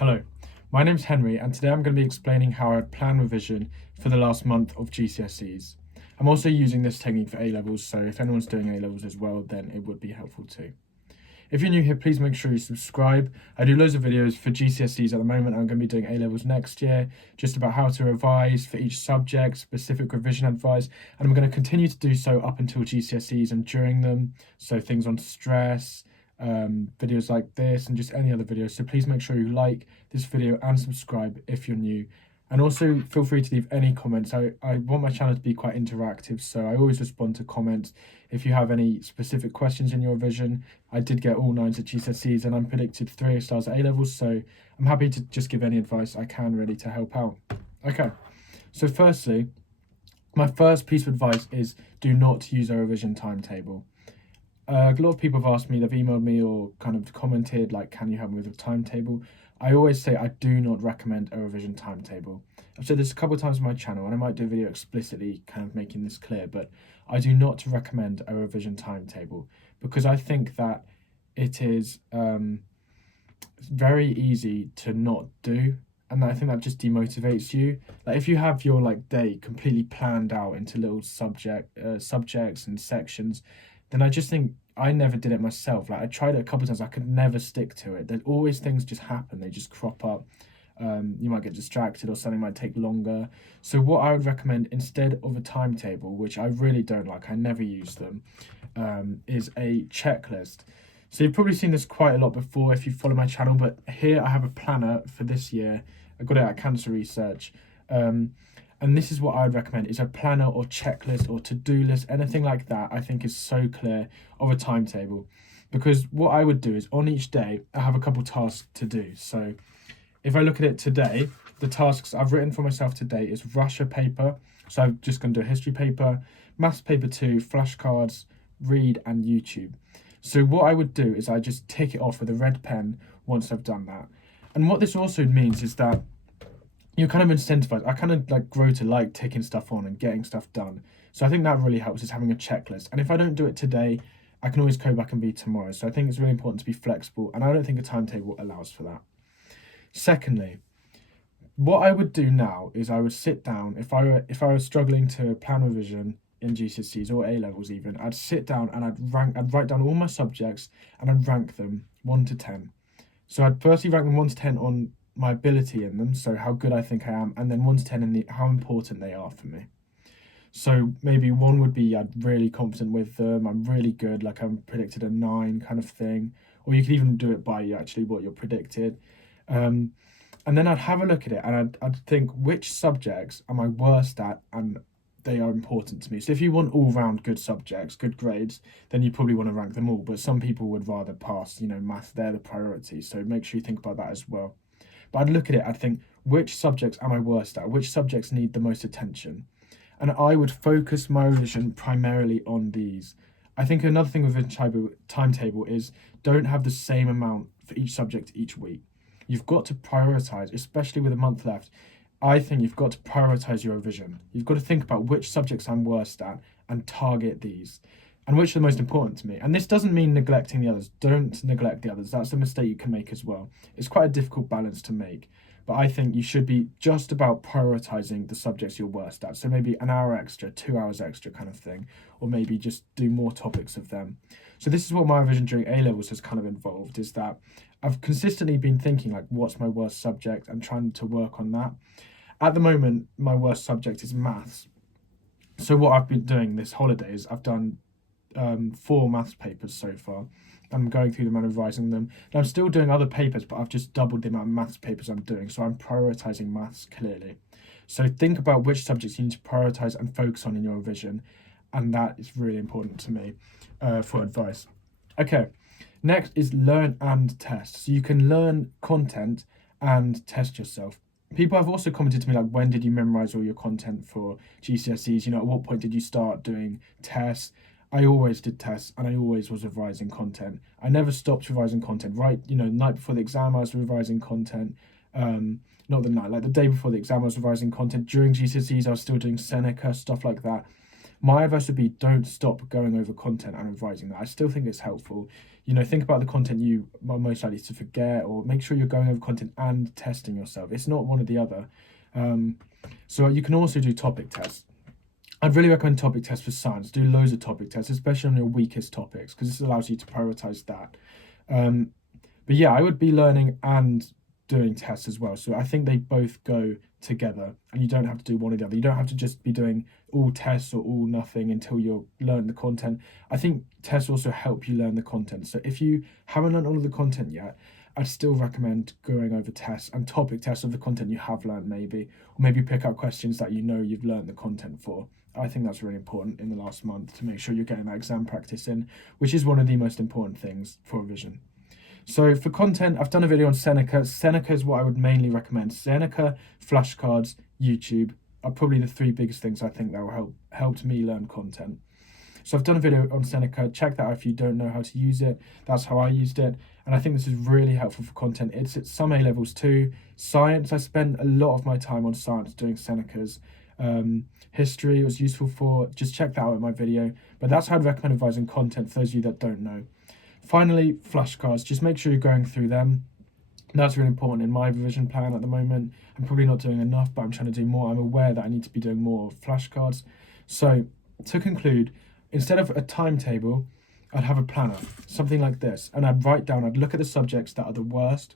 Hello, my name's Henry, and today I'm going to be explaining how I plan revision for the last month of GCSEs. I'm also using this technique for A-levels, so if anyone's doing A-levels as well, then it would be helpful too. If you're new here, please make sure you subscribe. I do loads of videos for GCSEs at the moment. I'm going to be doing A-levels next year, just about how to revise for each subject, specific revision advice, and I'm going to continue to do so up until GCSEs and during them, so things on stress, videos like this and just any other videos. So please make sure you like this video and subscribe if you're new. And also feel free to leave any comments. I want my channel to be quite interactive, so I always respond to comments. If you have any specific questions in your revision, I did get all 9s at GCSEs and I'm predicted 3 A-stars at A-levels, so I'm happy to just give any advice I can really to help out. Okay, so firstly, my first piece of advice is do not use a revision timetable. A lot of people have asked me, they've emailed me or kind of commented, like, can you help me with a timetable? I always say I do not recommend a revision timetable. I've said this a couple of times on my channel, and I might do a video explicitly kind of making this clear, but I do not recommend a revision timetable because I think that it is very easy to not do. And I think that just demotivates you. Like if you have your day completely planned out into little subjects and sections, then I just think I never did it myself. Like I tried it a couple of times, I could never stick to it. There's always things just happen, they just crop up. You might get distracted or something might take longer. So what I would recommend instead of a timetable, which I really don't like, I never use them, is a checklist. So you've probably seen this quite a lot before if you follow my channel, but here I have a planner for this year. I got it at Cancer Research. And this is what I would recommend, is a planner or checklist or to-do list, anything like that I think is so clear of a timetable. Because what I would do is on each day, I have a couple tasks to do. So if I look at it today, the tasks I've written for myself today is Russia paper. So I'm just going to do a history paper, maths paper 2, flashcards, read and YouTube. So what I would do is I just tick it off with a red pen once I've done that. And what this also means is that you're kind of incentivized. I kind of grow to like taking stuff on and getting stuff done. So I think that really helps, is having a checklist. And if I don't do it today, I can always go back and be tomorrow. So I think it's really important to be flexible, and I don't think a timetable allows for that. Secondly, what I would do now is I would sit down, if I was struggling to plan revision in GCSEs or A-levels even, I'd sit down and I'd write down all my subjects and I'd rank them 1 to 10. So I'd firstly rank them 1 to 10 on my ability in them, so how good I think I am, and then 1 to 10 in how important they are for me. So maybe 1 would be I'm really confident with them, I'm really good, like I'm predicted a 9 kind of thing, or you could even do it by actually what you're predicted. And then I'd have a look at it and I'd think which subjects am I worst at and they are important to me. So if you want all-round good subjects, good grades, then you probably want to rank them all, but some people would rather pass, math, they're the priority, so make sure you think about that as well. But I'd look at it, I'd think, which subjects am I worst at? Which subjects need the most attention? And I would focus my revision primarily on these. I think another thing with a timetable is don't have the same amount for each subject each week. You've got to prioritise, especially with a month left. I think you've got to prioritise your revision. You've got to think about which subjects I'm worst at and target these, and which are the most important to me. And this doesn't mean neglecting the others. Don't neglect the others. That's a mistake you can make as well. It's quite a difficult balance to make, but I think you should be just about prioritizing the subjects you're worst at. So maybe an hour extra, 2 hours extra kind of thing, or maybe just do more topics of them. So this is what my revision during A-levels has kind of involved, is that I've consistently been thinking what's my worst subject and trying to work on that. At the moment, my worst subject is maths. So what I've been doing this holiday is I've done 4 maths papers so far. I'm going through them and revising them. And I'm still doing other papers, but I've just doubled the amount of maths papers I'm doing. So I'm prioritizing maths clearly. So think about which subjects you need to prioritize and focus on in your revision. And that is really important to me for advice. Okay, next is learn and test. So you can learn content and test yourself. People have also commented to me, when did you memorize all your content for GCSEs? At what point did you start doing tests? I always did tests and I always was revising content. I never stopped revising content, right? Night before the exam, I was revising content. Not the night, the day before the exam, I was revising content. During GCSEs, I was still doing Seneca, stuff like that. My advice would be don't stop going over content and revising that. I still think it's helpful. Think about the content you are most likely to forget, or make sure you're going over content and testing yourself. It's not one or the other. Um, so you can also do topic tests. I'd really recommend topic tests for science. Do loads of topic tests, especially on your weakest topics, because this allows you to prioritize that. Um, but yeah, I would be learning and doing tests as well. So I think they both go together, and you don't have to do one or the other. You don't have to just be doing all tests or all nothing until you're learning the content. I think tests also help you learn the content. So if you haven't learned all of the content yet, I'd still recommend going over tests and topic tests of the content you have learned, maybe, or maybe pick up questions that you know you've learned the content for. I think that's really important in the last month to make sure you're getting that exam practice in, which is one of the most important things for revision. So for content, I've done a video on Seneca. Seneca is what I would mainly recommend. Seneca, flashcards, YouTube are probably the three biggest things I think that will helped me learn content. So I've done a video on Seneca. Check that out if you don't know how to use it. That's how I used it. And I think this is really helpful for content. It's at some A levels too. Science, I spent a lot of my time on science doing Seneca's. History was useful for. Just check that out in my video. But that's how I'd recommend revising content for those of you that don't know. Finally, flashcards. Just make sure you're going through them. That's really important in my revision plan at the moment. I'm probably not doing enough, but I'm trying to do more. I'm aware that I need to be doing more flashcards. So to conclude, instead of a timetable, I'd have a planner, something like this. And I'd look at the subjects that are the worst,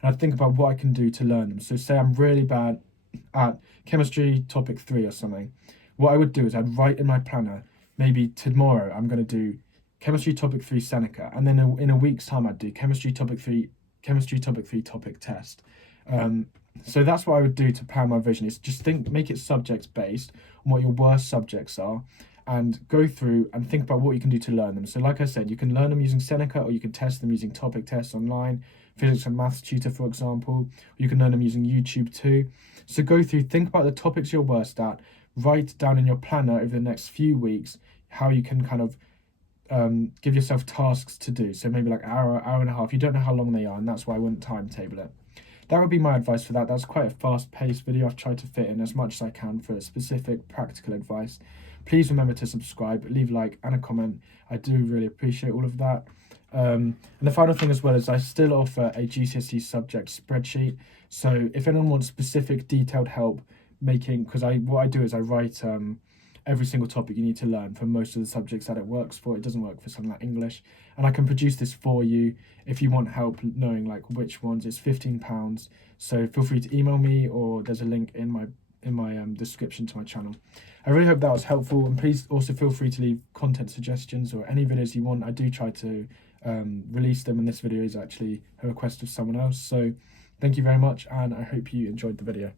and I'd think about what I can do to learn them. So say I'm really bad at chemistry topic 3 or something. What I would do is I'd write in my planner, maybe tomorrow I'm going to do chemistry topic 3 Seneca, and then in a week's time I'd do chemistry topic 3 topic test. So that's what I would do to plan my vision, is just make it subject based on what your worst subjects are, and go through and think about what you can do to learn them. So like I said, you can learn them using Seneca, or you can test them using topic tests online, physics and maths tutor, for example. You can learn them using YouTube too. So go through, think about the topics you're worst at, write down in your planner over the next few weeks how you can kind of give yourself tasks to do. So maybe like hour and a half. You don't know how long they are, and that's why I wouldn't timetable it. That would be my advice for that. That's quite a fast-paced video. I've tried to fit in as much as I can for specific practical advice. Please remember to subscribe, leave a like and a comment. I do really appreciate all of that. And the final thing as well is I still offer a GCSE subject spreadsheet. So if anyone wants specific detailed help because what I do is I write every single topic you need to learn for most of the subjects that it works for. It doesn't work for something like English. And I can produce this for you if you want help knowing like which ones. It's £15. So feel free to email me, or there's a link in my description to my channel. I really hope that was helpful, and please also feel free to leave content suggestions or any videos you want. I do try to release them, and this video is actually a request of someone else. So thank you very much, and I hope you enjoyed the video.